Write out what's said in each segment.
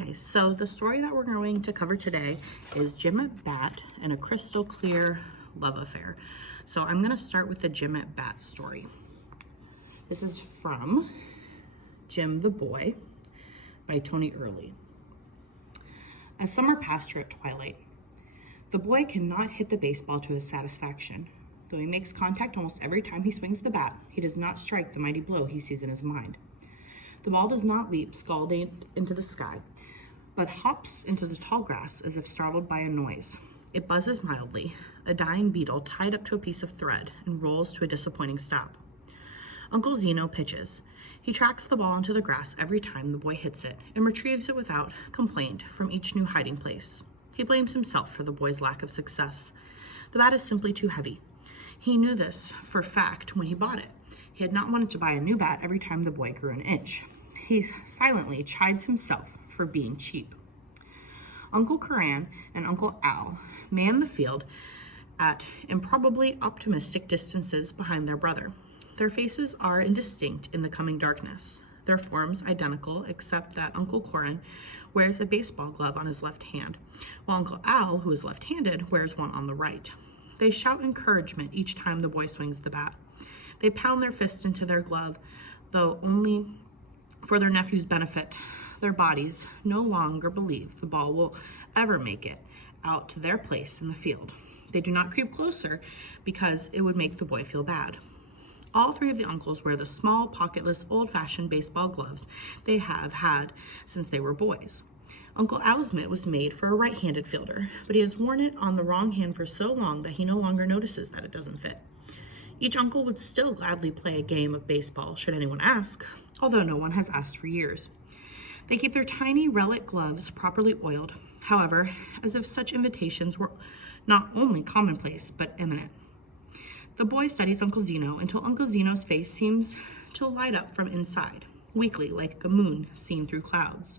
Okay, so the story that we're going to cover today is Jim Bat and a crystal clear love affair. So I'm going to start with the Jim Bat story. This is from Jim the Boy by Tony Early. As summer passed her at twilight, the boy cannot hit the baseball to his satisfaction. Though he makes contact almost every time he swings the bat, he does not strike the mighty blow he sees in his mind. The ball does not leap scalding into the sky, but hops into the tall grass as if startled by a noise. It buzzes mildly, a dying beetle tied up to a piece of thread, and rolls to a disappointing stop. Uncle Zeno pitches. He tracks the ball into the grass every time the boy hits it and retrieves it without complaint from each new hiding place. He blames himself for the boy's lack of success. The bat is simply too heavy. He knew this for a fact when he bought it. He had not wanted to buy a new bat every time the boy grew an inch. He silently chides himself for being cheap. Uncle Curran and Uncle Al man the field at improbably optimistic distances behind their brother. Their faces are indistinct in the coming darkness, their forms identical except that Uncle Curran wears a baseball glove on his left hand, while Uncle Al, who is left-handed, wears one on the right. They shout encouragement each time the boy swings the bat. They pound their fists into their glove, though only for their nephew's benefit. Their bodies no longer believe the ball will ever make it out to their place in the field. They do not creep closer because it would make the boy feel bad. All three of the uncles wear the small, pocketless, old-fashioned baseball gloves they have had since they were boys. Uncle Al's mitt was made for a right-handed fielder, but he has worn it on the wrong hand for so long that he no longer notices that it doesn't fit. Each uncle would still gladly play a game of baseball should anyone ask, although no one has asked for years. They keep their tiny relic gloves properly oiled, however, as if such invitations were not only commonplace, but imminent. The boy studies Uncle Zeno until Uncle Zeno's face seems to light up from inside, weakly like a moon seen through clouds.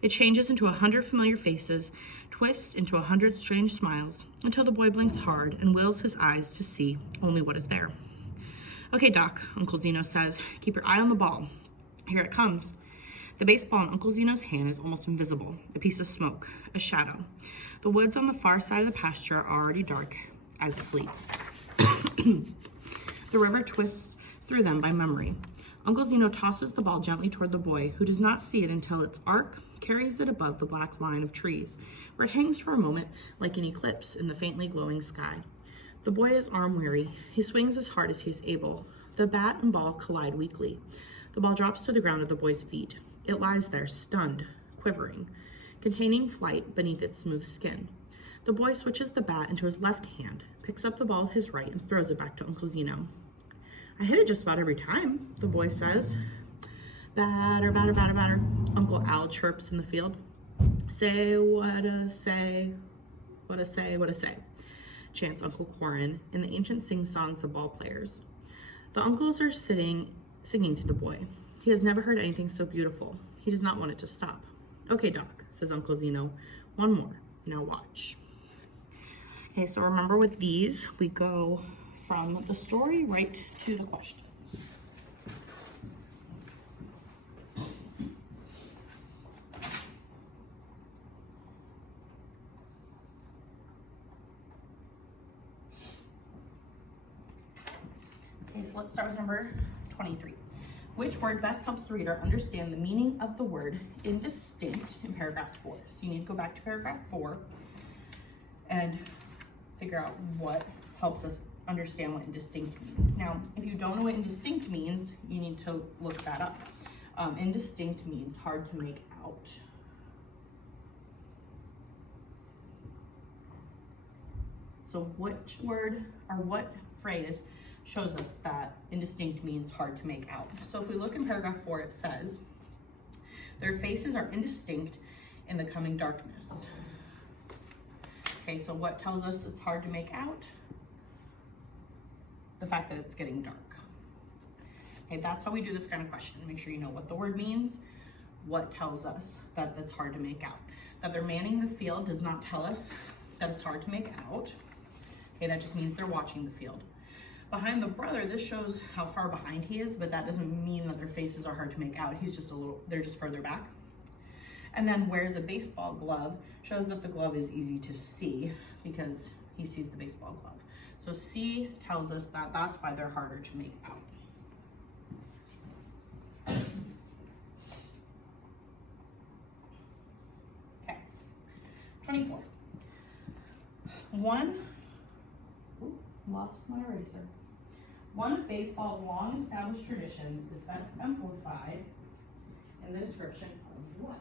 It changes into 100 familiar faces, twists into 100 strange smiles, until the boy blinks hard and wills his eyes to see only what is there. "Okay, Doc," Uncle Zeno says, "keep your eye on the ball. Here it comes." The baseball in Uncle Zeno's hand is almost invisible, a piece of smoke, a shadow. The woods on the far side of the pasture are already dark as sleep. The river twists through them by memory. Uncle Zeno tosses the ball gently toward the boy, who does not see it until its arc carries it above the black line of trees, where it hangs for a moment like an eclipse in the faintly glowing sky. The boy is arm-weary. He swings as hard as he is able. The bat and ball collide weakly. The ball drops to the ground at the boy's feet. It lies there, stunned, quivering, containing flight beneath its smooth skin. The boy switches the bat into his left hand, picks up the ball with his right, and throws it back to Uncle Zeno. "I hit it just about every time," the boy says. "Batter, batter, batter, batter," Uncle Al chirps in the field. "Say what a say, what a say, what a say," chants Uncle Curran in the ancient sing-songs of ball players. The uncles are singing to the boy. He has never heard anything so beautiful. He does not want it to stop. "Okay, Doc," says Uncle Zeno. "One more. Now watch." Okay, so remember with these, we go from the story right to the questions. Okay, so let's start with number 23. Which word best helps the reader understand the meaning of the word indistinct in paragraph 4? So you need to go back to paragraph 4 and figure out what helps us understand what indistinct means. Now, if you don't know what indistinct means, you need to look that up. Indistinct means hard to make out. So which word or what phrase shows us that indistinct means hard to make out? So if we look in paragraph 4, it says, "Their faces are indistinct in the coming darkness." Okay, so what tells us it's hard to make out? The fact that it's getting dark. Okay, that's how we do this kind of question. Make sure you know what the word means, what tells us that it's hard to make out. That they're manning the field does not tell us that it's hard to make out. Okay, that just means they're watching the field. Behind the brother, this shows how far behind he is, but that doesn't mean that their faces are hard to make out. He's just they're just further back. And then wears a baseball glove, shows that the glove is easy to see because he sees the baseball glove. So C tells us that that's why they're harder to make out. Okay, 24. Lost my eraser. One of baseball's long established traditions is best exemplified in the description of what?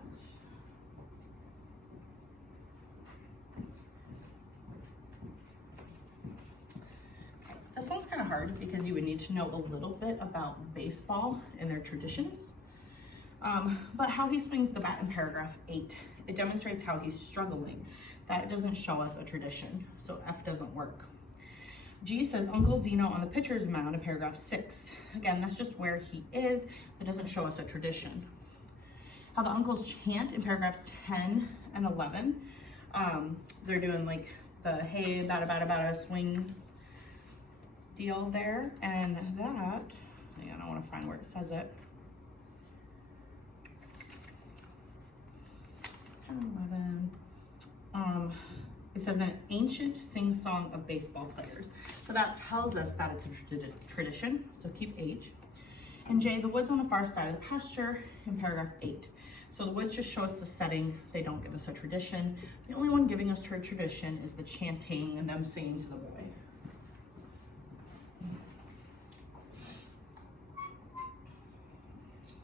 This one's kind of hard because you would need to know a little bit about baseball and their traditions. But how he swings the bat in paragraph 8, it demonstrates how he's struggling. That doesn't show us a tradition, so F doesn't work. G says Uncle Zeno on the pitcher's mound in paragraph 6. Again, that's just where he is. It doesn't show us a tradition. How the uncles chant in paragraphs 10 and 11. They're doing like the hey, bada, bada, bada, swing deal there. And that, I want to find where it says it. 10, 11. It says an ancient sing-song of baseball players. So that tells us that it's a tradition, so keep H. And J, the woods on the far side of the pasture in paragraph 8. So the woods just show us the setting, they don't give us a tradition. The only one giving us a tradition is the chanting and them singing to the boy.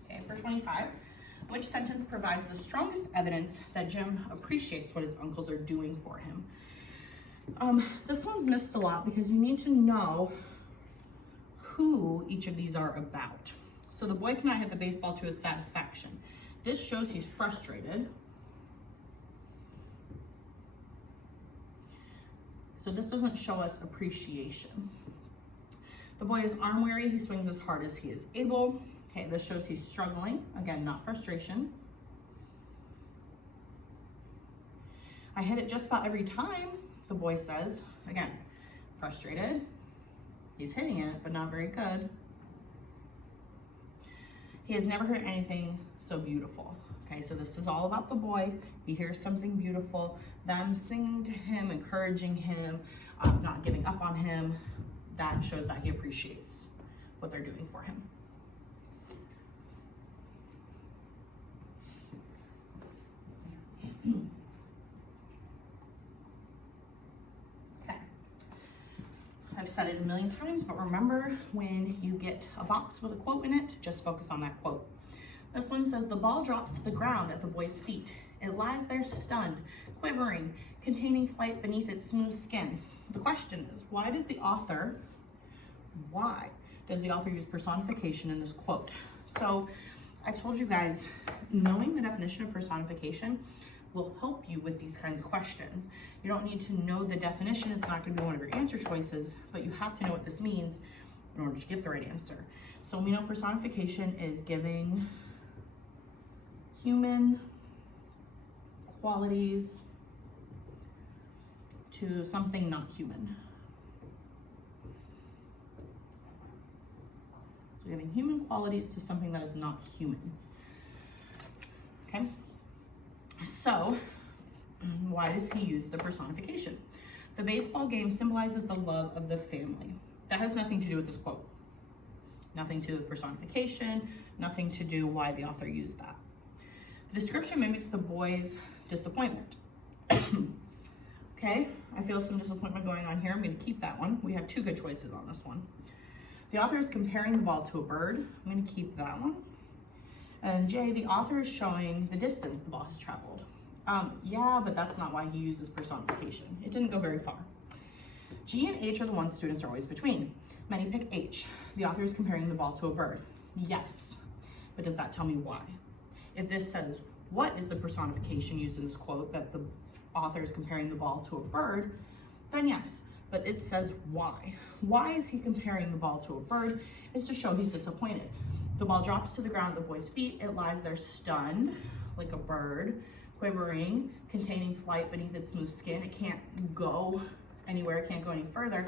Okay, for 25. Which sentence provides the strongest evidence that Jim appreciates what his uncles are doing for him? This one's missed a lot because you need to know who each of these are about. So the boy cannot hit the baseball to his satisfaction. This shows he's frustrated. So this doesn't show us appreciation. The boy is arm weary. He swings as hard as he is able. Okay, this shows he's struggling. Again, not frustration. I hit it just about every time, the boy says. Again, frustrated. He's hitting it, but not very good. He has never heard anything so beautiful. Okay, so this is all about the boy. He hears something beautiful, them singing to him, encouraging him, not giving up on him. That shows that he appreciates what they're doing for him. Okay, I've said it a million times, but remember when you get a box with a quote in it, just focus on that quote. This one says, the ball drops to the ground at the boy's feet. It lies there stunned, quivering, containing flight beneath its smooth skin. The question is, why does the author use personification in this quote? So I've told you guys, knowing the definition of personification will help you with these kinds of questions. You don't need to know the definition. It's not going to be one of your answer choices, but you have to know what this means in order to get the right answer. So we know personification is giving human qualities to something not human. So giving human qualities to something that is not human. Okay? So, why does he use the personification? The baseball game symbolizes the love of the family. That has nothing to do with this quote. Nothing to do with personification, nothing to do why the author used that. The description mimics the boy's disappointment. Okay, I feel some disappointment going on here. I'm going to keep that one. We have two good choices on this one. The author is comparing the ball to a bird. I'm going to keep that one. And J, the author is showing the distance the ball has traveled. Yeah, but that's not why he uses personification. It didn't go very far. G and H are the ones students are always between. Many pick H. The author is comparing the ball to a bird. Yes, but does that tell me why? If this says, what is the personification used in this quote, that the author is comparing the ball to a bird, then yes, but it says why. Why is he comparing the ball to a bird? It's to show he's disappointed. The ball drops to the ground at the boy's feet. It lies there stunned, like a bird, quivering, containing flight beneath its smooth skin. It can't go anywhere, it can't go any further.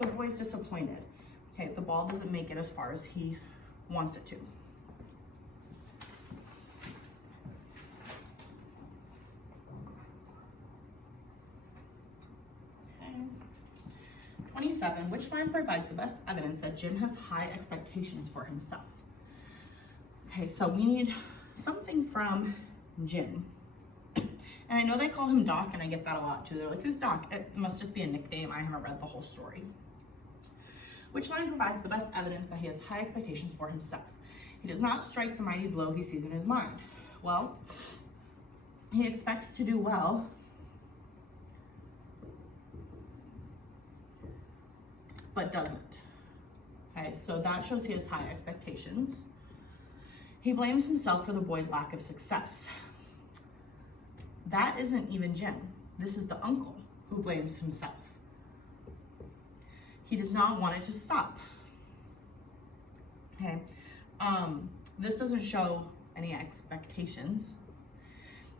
The boy's disappointed. Okay, the ball doesn't make it as far as he wants it to. 27, which line provides the best evidence that Jim has high expectations for himself? Okay, so we need something from Jim. And I know they call him Doc, and I get that a lot too. They're like, who's Doc? It must just be a nickname. I haven't read the whole story. Which line provides the best evidence that he has high expectations for himself? He does not strike the mighty blow he sees in his mind. Well, he expects to do well, but doesn't. Okay, so that shows he has high expectations. He blames himself for the boy's lack of success. That isn't even Jim. This is the uncle who blames himself. He does not want it to stop. Okay, this doesn't show any expectations.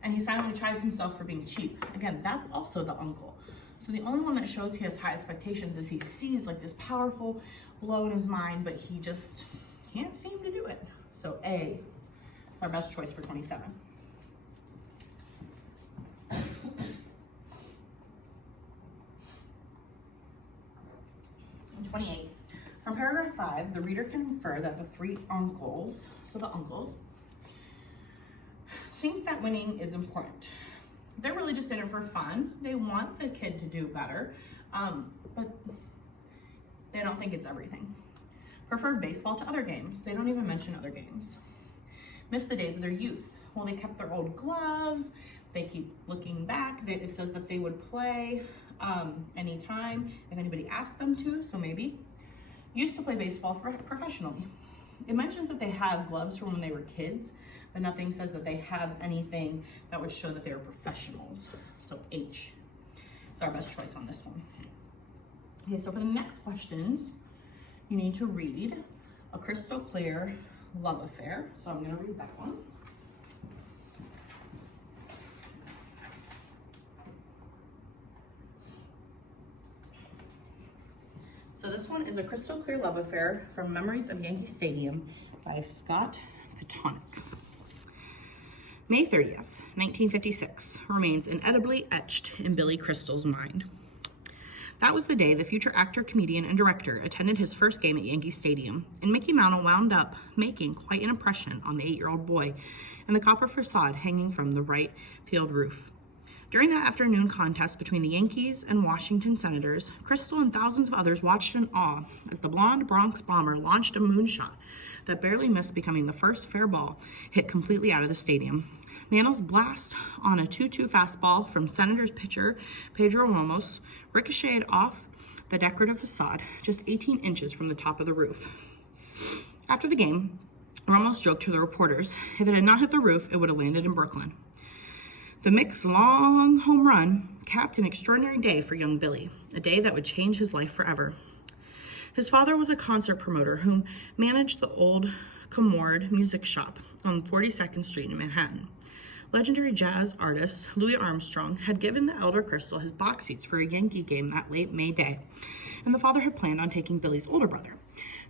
And he silently chides himself for being cheap. Again, that's also the uncle. So the only one that shows he has high expectations is he sees like this powerful blow in his mind, but he just can't seem to do it. So A is our best choice for 27. 28. From paragraph 5, the reader can infer that the three uncles, so the uncles, think that winning is important. They're really just in it for fun. They want the kid to do better, but they don't think it's everything. Prefer baseball to other games. They don't even mention other games. Miss the days of their youth. Well, they kept their old gloves. They keep looking back. It says that they would play anytime if anybody asked them to, so maybe. Used to play baseball professionally. It mentions that they have gloves from when they were kids, but nothing says that they have anything that would show that they are professionals. So H is our best choice on this one. Okay, so for the next questions, you need to read A Crystal Clear Love Affair. So I'm going to read that one. So this one is A Crystal Clear Love Affair from Memories of Yankee Stadium by Scott Petonic. May 30th, 1956 remains indelibly etched in Billy Crystal's mind. That was the day the future actor, comedian, and director attended his first game at Yankee Stadium, and Mickey Mantle wound up making quite an impression on the 8-year-old boy and the copper facade hanging from the right field roof. During that afternoon contest between the Yankees and Washington Senators, Crystal and thousands of others watched in awe as the blonde Bronx bomber launched a moonshot that barely missed becoming the first fair ball hit completely out of the stadium. Mantle's blast on a 2-2 fastball from Senators pitcher Pedro Ramos ricocheted off the decorative facade just 18 inches from the top of the roof. After the game, Ramos joked to the reporters, if it had not hit the roof, it would have landed in Brooklyn. The Mick's long home run capped an extraordinary day for young Billy, a day that would change his life forever. His father was a concert promoter who managed the old Comord music shop on 42nd Street in Manhattan. Legendary jazz artist Louis Armstrong had given the elder Crystal his box seats for a Yankee game that late May day, and the father had planned on taking Billy's older brother.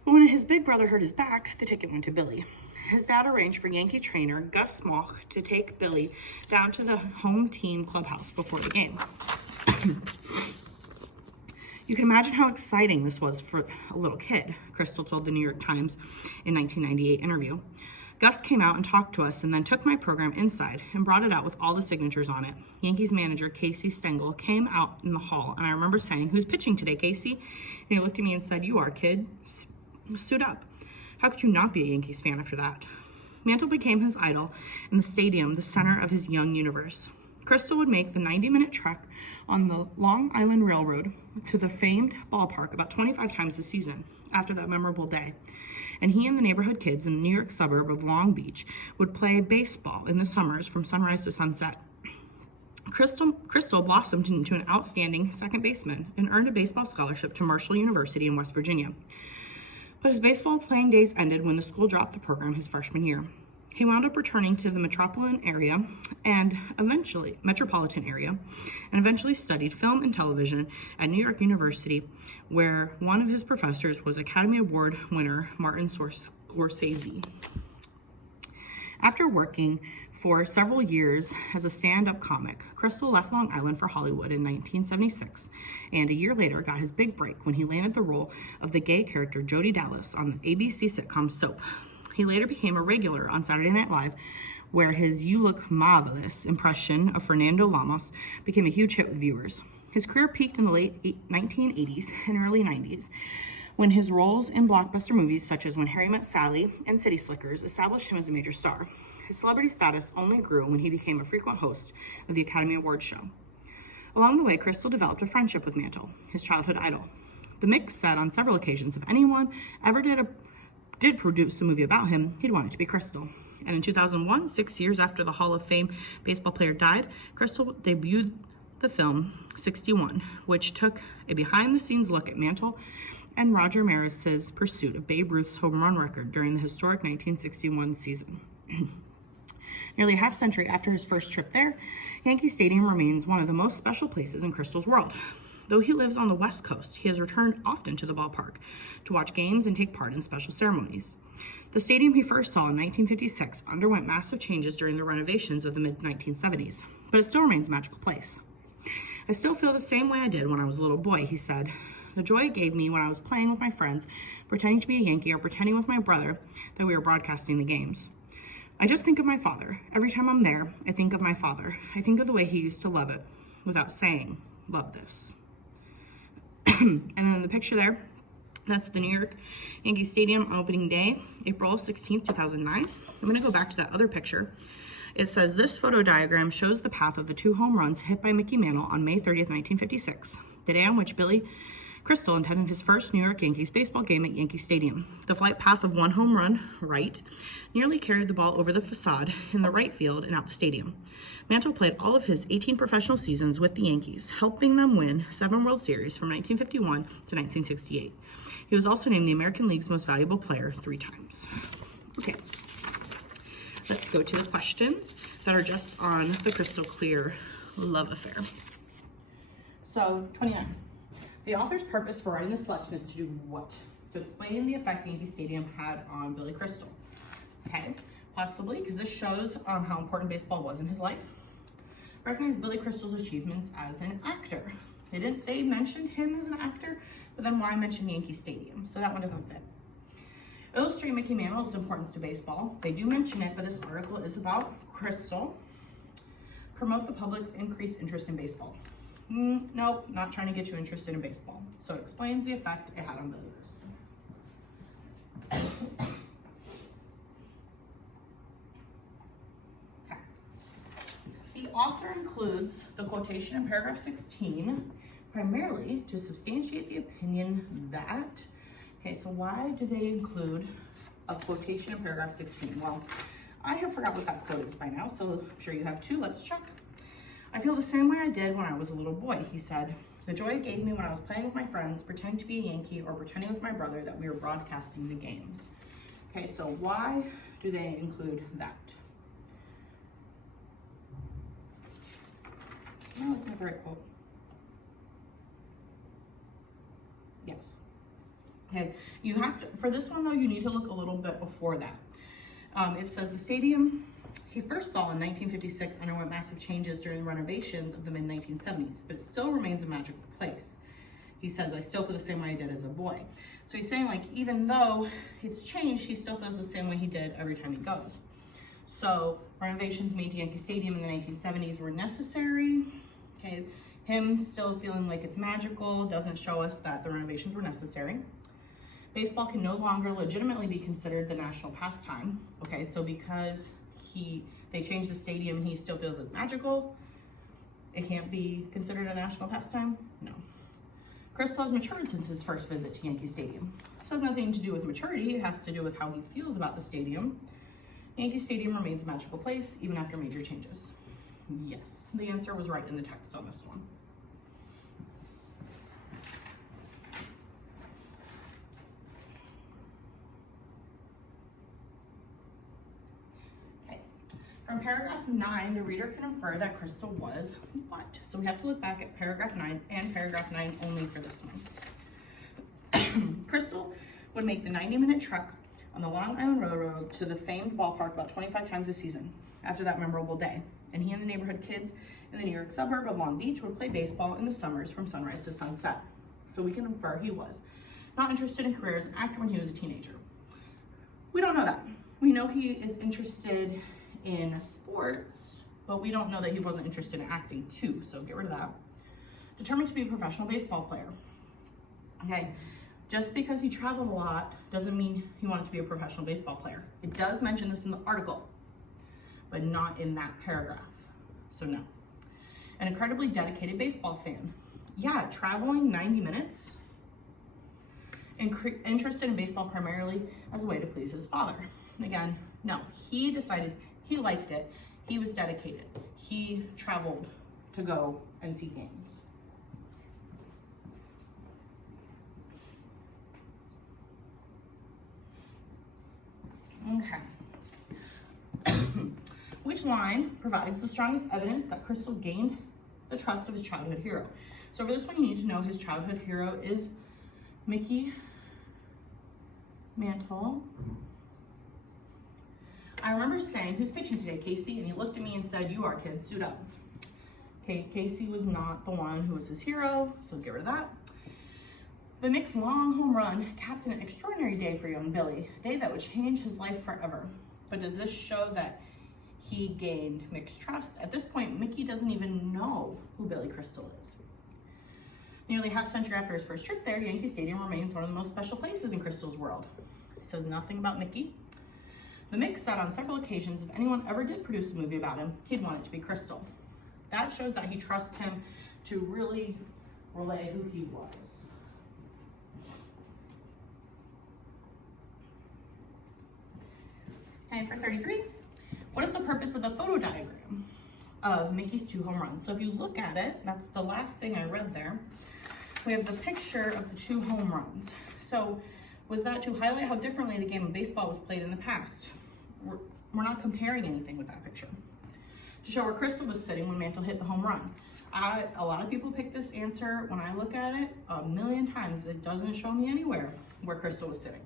But when his big brother hurt his back, the ticket went to Billy. His dad arranged for Yankee trainer Gus Malk to take Billy down to the home team clubhouse before the game. You can imagine how exciting this was for a little kid, Crystal told the New York Times in 1998 interview. Gus came out and talked to us and then took my program inside and brought it out with all the signatures on it. Yankees manager Casey Stengel came out in the hall, and I remember saying, "Who's pitching today, Casey?" And he looked at me and said, "You are, kid." Stood up. How could you not be a Yankees fan after that? Mantle became his idol, and the stadium the center of his young universe. Crystal would make the 90-minute trek on the Long Island Railroad to the famed ballpark about 25 times a season after that memorable day. And he and the neighborhood kids in the New York suburb of Long Beach would play baseball in the summers from sunrise to sunset. Crystal blossomed into an outstanding second baseman and earned a baseball scholarship to Marshall University in West Virginia. But his baseball playing days ended when the school dropped the program his freshman year. He wound up returning to the metropolitan area and eventually studied film and television at New York University, where one of his professors was Academy Award winner Martin Scorsese. After working for several years as a stand-up comic, Crystal left Long Island for Hollywood in 1976, and a year later got his big break when he landed the role of the gay character Jody Dallas on the ABC sitcom Soap. He later became a regular on Saturday Night Live, where his "You Look Marvelous" impression of Fernando Lamas became a huge hit with viewers. His career peaked in the late 1980s and early 90s, when his roles in blockbuster movies such as When Harry Met Sally and City Slickers established him as a major star. His celebrity status only grew when he became a frequent host of the Academy Awards show. Along the way, Crystal developed a friendship with Mantle, his childhood idol. The Mix said on several occasions if anyone ever did produce a movie about him, he'd want it to be Crystal. And in 2001, 6 years after the Hall of Fame baseball player died, Crystal debuted the film 61, which took a behind-the-scenes look at Mantle and Roger Maris's pursuit of Babe Ruth's home run record during the historic 1961 season. Nearly a half century after his first trip there, Yankee Stadium remains one of the most special places in Crystal's world. Though he lives on the West Coast, he has returned often to the ballpark to watch games and take part in special ceremonies. The stadium he first saw in 1956 underwent massive changes during the renovations of the mid-1970s, but it still remains a magical place. "I still feel the same way I did when I was a little boy," he said. "The joy it gave me when I was playing with my friends, pretending to be a Yankee or pretending with my brother that we were broadcasting the games. I just think of my father. Every time I'm there, I think of my father. I think of the way he used to love it without saying, 'Love this.'" And in the picture there, that's the New York Yankee Stadium on opening day, April 16th, 2009. I'm going to go back to that other picture. It says, "This photo diagram shows the path of the 2 home runs hit by Mickey Mantle on May 30th, 1956, the day on which Billy Crystal attended his first New York Yankees baseball game at Yankee Stadium. The flight path of 1 home run, right, nearly carried the ball over the facade in the right field and out the stadium. Mantle played all of his 18 professional seasons with the Yankees, helping them win 7 World Series from 1951 to 1968. He was also named the American League's most valuable player 3 times. Okay, let's go to the questions that are just on the crystal clear love affair. So, 29. The author's purpose for writing the selection is to do what? To explain the effect Yankee Stadium had on Billy Crystal. Okay, possibly, because this shows how important baseball was in his life. Recognize Billy Crystal's achievements as an actor. They mentioned him as an actor, but then why mention Yankee Stadium? So that one doesn't fit. Illustrate Mickey Mantle's importance to baseball. They do mention it, but this article is about Crystal. Promote the public's increased interest in baseball. Nope, not trying to get you interested in baseball. So it explains the effect it had on Billy Crystal. Okay. The author includes the quotation in paragraph 16, primarily to substantiate the opinion that, okay, so why do they include a quotation in paragraph 16? Well, I have forgot what that quote is by now, so I'm sure you have too. Let's check. "I feel the same way I did when I was a little boy," he said. "The joy it gave me when I was playing with my friends, pretending to be a Yankee or pretending with my brother that we were broadcasting the games." Okay, so why do they include that? No, that's not the right quote. Yes. Okay, you have to, for this one though, you need to look a little bit before that. It says the stadium he first saw in 1956 underwent massive changes during the renovations of the mid-1970s, but it still remains a magical place. He says, "I still feel the same way I did as a boy." So he's saying, like, even though it's changed, he still feels the same way he did every time he goes. So renovations made to Yankee Stadium in the 1970s were necessary. Okay, him still feeling like it's magical doesn't show us that the renovations were necessary. Baseball can no longer legitimately be considered the national pastime. Okay, so because they changed the stadium and he still feels it's magical, it can't be considered a national pastime? No. Crystal has matured since his first visit to Yankee Stadium. This has nothing to do with maturity, it has to do with how he feels about the stadium. Yankee Stadium remains a magical place even after major changes. Yes, the answer was right in the text on this one. From paragraph 9, the reader can infer that Crystal was what? So we have to look back at paragraph 9 and paragraph 9 only for this one. Crystal would make the 90-minute trek on the Long Island Railroad to the famed ballpark about 25 times a season after that memorable day. And he and the neighborhood kids in the New York suburb of Long Beach would play baseball in the summers from sunrise to sunset. So we can infer he was not interested in career as an actor when he was a teenager. We don't know that. We know he is interested in sports, but we don't know that he wasn't interested in acting too, so get rid of that. Determined to be a professional baseball player. Okay, just because he traveled a lot doesn't mean he wanted to be a professional baseball player. It does mention this in the article, but not in that paragraph, so no. An incredibly dedicated baseball fan. Yeah, traveling 90 minutes. Interested in baseball primarily as a way to please his father. Again, no, he decided he liked it. He was dedicated. He traveled to go and see games. Okay. Which line provides the strongest evidence that Crystal gained the trust of his childhood hero? So for this one, you need to know his childhood hero is Mickey Mantle. I remember saying, who's pitching today, Casey? And he looked at me and said, you are, kid, suit up. Okay, Casey was not the one who was his hero, so get rid of that. But Mick's long home run capped an extraordinary day for young Billy, a day that would change his life forever. But does this show that he gained Mick's trust? At this point, Mickey doesn't even know who Billy Crystal is. Nearly half a century after his first trip there, Yankee Stadium remains one of the most special places in Crystal's world. He says nothing about Mickey. But Mick said on several occasions if anyone ever did produce a movie about him, he'd want it to be Crystal. That shows that he trusts him to really relay who he was. And for 33, what is the purpose of the photo diagram of Mickey's 2 home runs? So if you look at it, that's the last thing I read there. We have the picture of the 2 home runs. So was that to highlight how differently the game of baseball was played in the past? We're not comparing anything with that picture. To show where Crystal was sitting when Mantle hit the home run. A lot of people pick this answer. When I look at it, a million times, it doesn't show me anywhere where Crystal was sitting.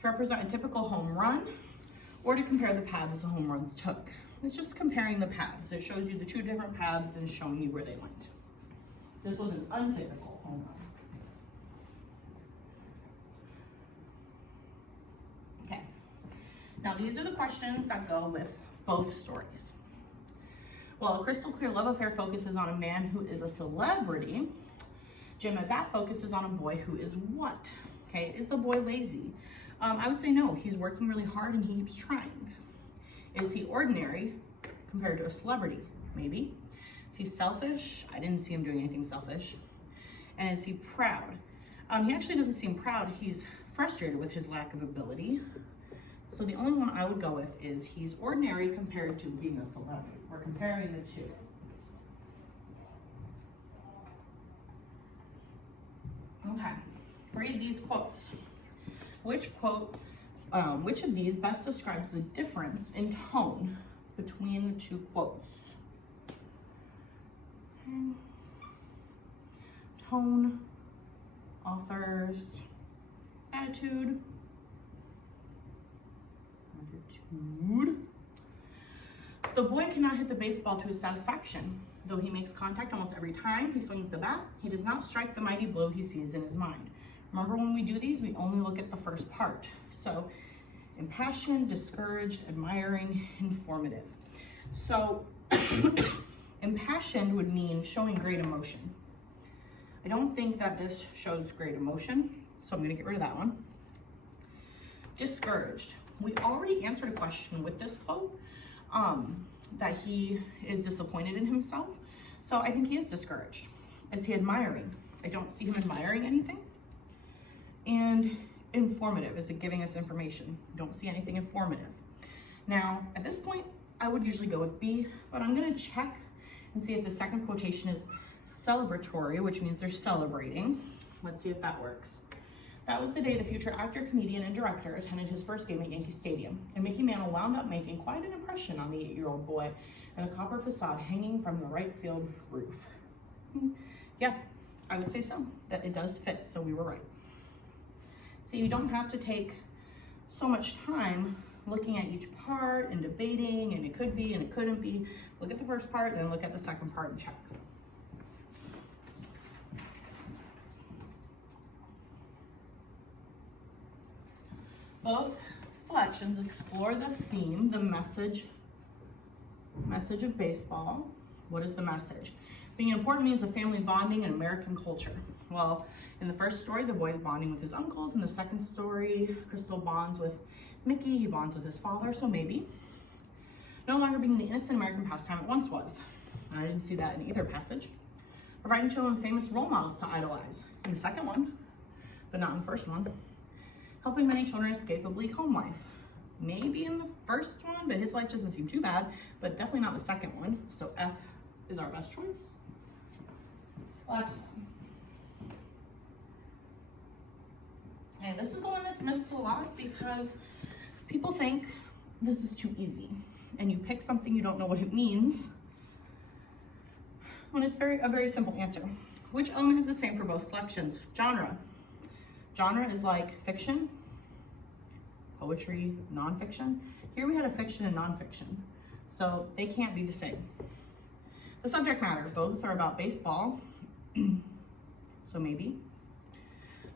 To represent a typical home run, or to compare the paths the home runs took. It's just comparing the paths. It shows you the 2 different paths and showing you where they went. This was an untypical home run. Okay, now these are the questions that go with both stories. While A Crystal Clear Love Affair focuses on a man who is a celebrity, Jim at Bat focuses on a boy who is what? Okay, is the boy lazy? I would say no, he's working really hard and he keeps trying. Is he ordinary compared to a celebrity? Maybe. Is he selfish? I didn't see him doing anything selfish. And is he proud? He actually doesn't seem proud. He's frustrated with his lack of ability. So the only one I would go with is he's ordinary compared to being a celebrity. We're comparing the 2. Okay, read these quotes. Which of these best describes the difference in tone between the 2 quotes? Okay. Tone, authors, attitude. The boy cannot hit the baseball to his satisfaction. Though he makes contact almost every time he swings the bat, he does not strike the mighty blow he sees in his mind. Remember, when we do these, we only look at the first part. So, impassioned, discouraged, admiring, informative. So, impassioned would mean showing great emotion. I don't think that this shows great emotion, so I'm going to get rid of that one. Discouraged. We already answered a question with this quote, that he is disappointed in himself. So I think he is discouraged. Is he admiring? I don't see him admiring anything. And informative, is it giving us information? Don't see anything informative. Now, at this point, I would usually go with B, but I'm gonna check and see if the second quotation is celebratory, which means they're celebrating. Let's see if that works. That was the day the future actor, comedian, and director attended his first game at Yankee Stadium, and Mickey Mantle wound up making quite an impression on the 8-year-old boy and a copper facade hanging from the right field roof. Yeah, I would say so, that it does fit, so we were right. See, you don't have to take so much time looking at each part and debating, and it could be and it couldn't be. Look at the first part, then look at the second part and check. Both selections explore the theme, the message of baseball. What is the message? Being an important means of family bonding and American culture. Well, in the first story, the boy's bonding with his uncles. In the second story, Crystal bonds with Mickey. He bonds with his father, so maybe. No longer being the innocent American pastime it once was. I didn't see that in either passage. Providing children with famous role models to idolize. In the second one, but not in the first one. Helping many children escape a bleak home life. Maybe in the first one, but his life doesn't seem too bad, but definitely not the second one. So F is our best choice. Last one. And this is the one that's missed a lot because people think this is too easy. And you pick something you don't know what it means when it's a very simple answer. Which element is the same for both selections? Genre. Genre is like fiction, poetry, nonfiction. Here we had a fiction and nonfiction, so they can't be the same. The subject matter, both are about baseball, so maybe.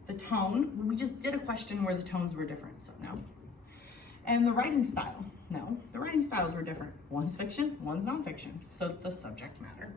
The tone, we just did a question where the tones were different, so no. And the writing style, no, the writing styles were different. One's fiction, one's nonfiction, so the subject matter.